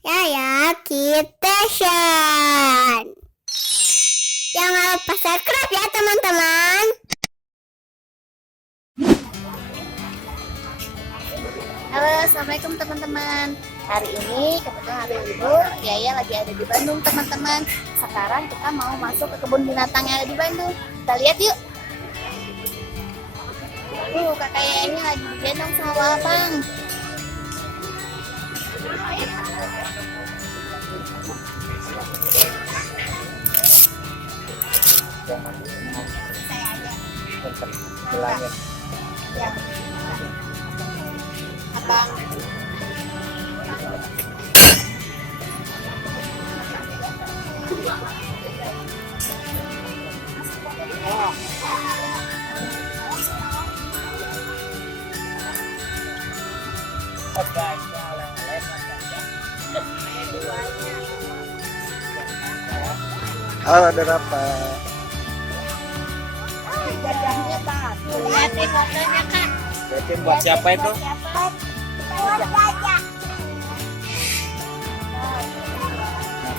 Yaya Kitchen. Jangan lupa subscribe ya teman-teman. Halo, assalamualaikum teman-teman. Hari ini kebetulan hari libur, Yaya lagi ada di Bandung teman-teman. Sekarang kita mau masuk ke kebun binatang yang ada di Bandung. Kita lihat yuk. Kakak Yayanya lagi digendong sama abang. Saya aja. Ya. Abang. Halo, ada apa? Gajahnya Pak. Lihatin fotonya Kak. Lihatin buat siapa itu? Buat gajah.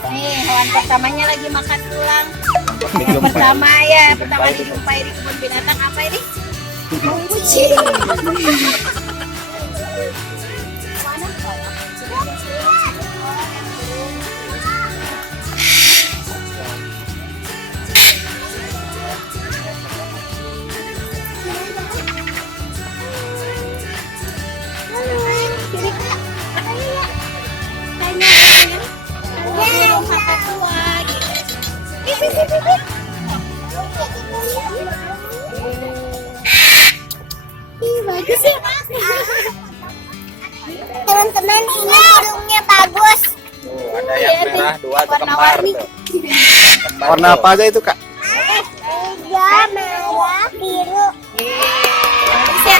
Nih, hewan pertamanya lagi makan tulang. Pertama dijumpai di kebun binatang apa ini? Kucing. Bagus ya Teman-teman, ini burungnya bagus. Ada yang merah, dua tuh kembar warna-warni. tuh. Warna apa aja itu, Kak? Hijau, merah, biru. Bagus ya.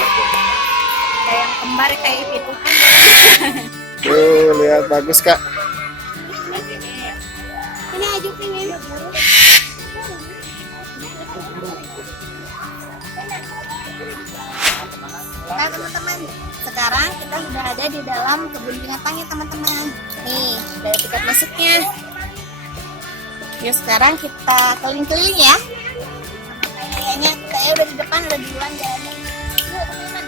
Kayak yang kembar kayak pitukan. Lihat bagus, Kak. Ini ajuk ini. Nah teman-teman, sekarang kita sudah ada di dalam kebun binatangnya teman-teman. Nih, ada tiket masuknya. Yuk sekarang kita keliling-keliling ya. Kayaknya saya udah di depan, udah duluan jalannya. Yuk teman-teman.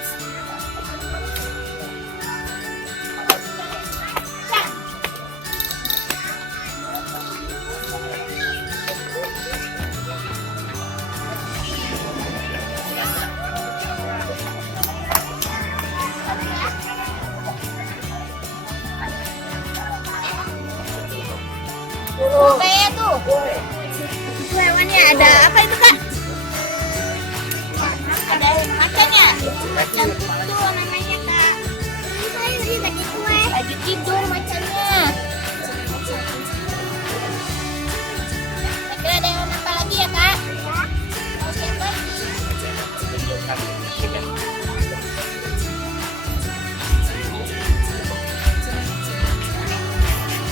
Kayak tuh. Itu hewannya ada apa itu Kak? Ada macan ya? Macan itu namanya Kak. Lagi tidur macannya. Kira-kira ada hewan apa lagi ya Kak? Mau siapa lagi?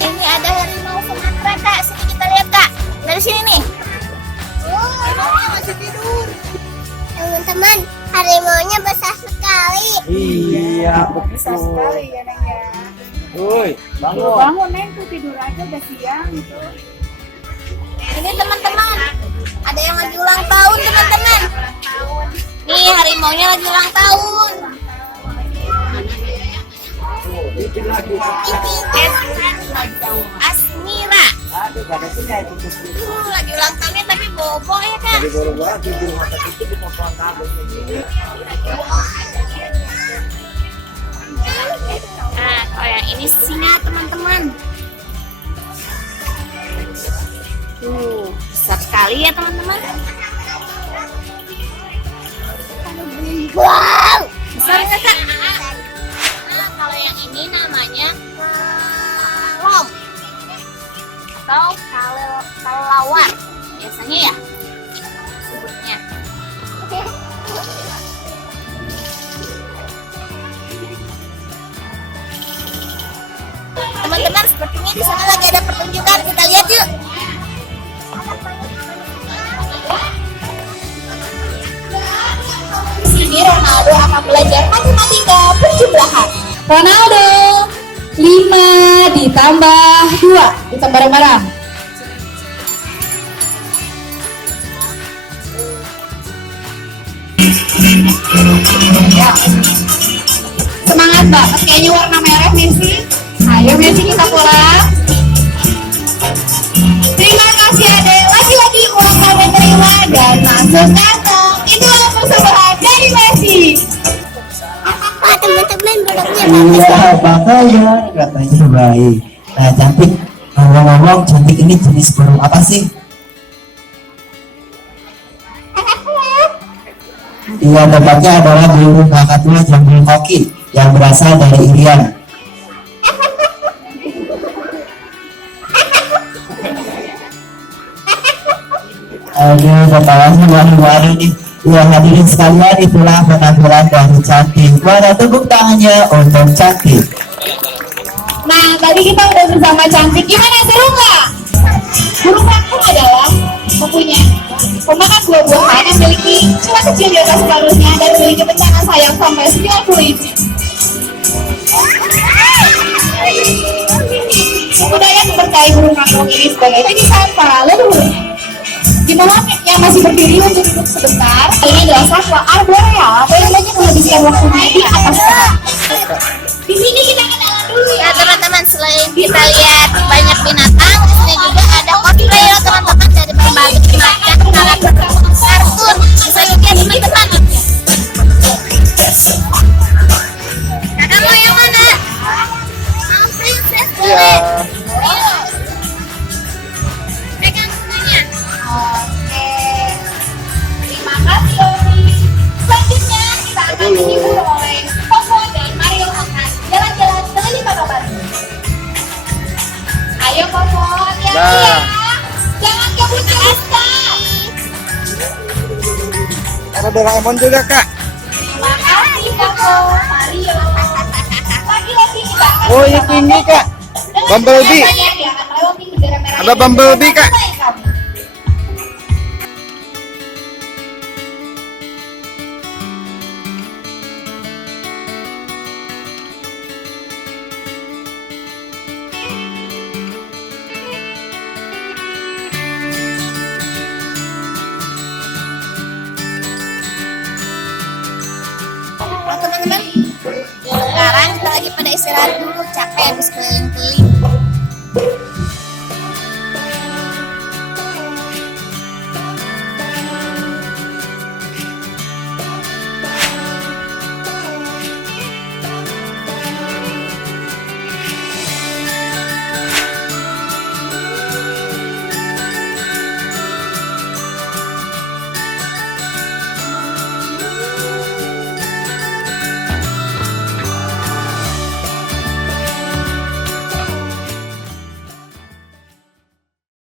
Ini ada harimau Sumatera Kak, sini kita lihat Kak. Dari sini nih. Harimaunya masih tidur. Teman-teman, harimaunya besar sekali. Iya, Besar sekali ya Neng ya. Woi, bangun. Bangun Neng tuh tidur aja udah siang itu. Ini teman-teman, ada yang lagi ulang tahun teman-teman. Nih harimaunya lagi ulang tahun. Asmira. Lagi ulang tahunnya tapi bobo ya Kak. Nah, kalau yang ini singa teman-teman. Besar sekali ya teman-teman. Wow. Besar nggak Kak? Nah, kalau yang ini namanya kalong atau kelelawar biasanya ya sebutnya. Teman-teman, sepertinya di sana lagi ada pertunjukan. Kita lihat yuk. Sini Ronaldo akan belajar matematika perjumlahan. Ronaldo 5 ditambah Tambah 2, kita bareng-bareng. Ya. Semangat banget kayaknya warna merah Messi. Ayo Messi kita pulang. Terima kasih adek. Lagi-lagi uang kamu terima dan masuk kantong. Itulah persembahan dari Messi. Wah, teman-teman burungnya Iya, bagus. makanya katanya baik. Nah, cantik. Ngomong-ngomong, cantik ini jenis burung apa sih? Iya, tepatnya adalah burung kakatua jambul koki yang berasal dari Irian. Aduh, ketawa semua nih. Ya, hadirin sekalian, itulah penampilan dari cantik. Mana tepuk tangannya untuk cantik. Nah, tadi kita udah bersama cantik. Gimana, seru nggak? Burung rakun adalah mempunyai pemakan buah-buahan yang memiliki cuma kecil di atas paruhnya dan memiliki bencana sayang sampai 90 inci. Budaya mempercayai burung rakun ini sebagai titisan para leluhurnya. Di malam yang masih berdiri untuk duduk sebentar, ini adalah satwa arboreal atau yang banyak menghabiskan waktunya di atas pohon. Di sini kita kenalan dulu ya. Nah, teman-teman, selain kita lihat banyak binatang, di sini juga ada cosplay loh, teman-teman, dari berbagai macam karakter kartun. Bisa dilihat teman-teman. Kakak mau yang mana? Mau princess Iya. boleh? Pegang semuanya. Oke. Terima kasih Omi. Selanjutnya kita akan dihibur oleh Popo dan Mario akan jalan-jalan keliling Kota Bandung. Ayo Popo, hati-hati ya. Nah. Jangan kebut-kebutan. Ada Doraemon juga, Kak. Terima kasih Popo, Mario. Lagi-lagi kita akan Oh, ini tinggi, Kak. Bumblebee. Ada Bumblebee, Kak. Nah, teman-teman, sekarang kita lagi pada istirahat dulu, capek habis keliling-keliling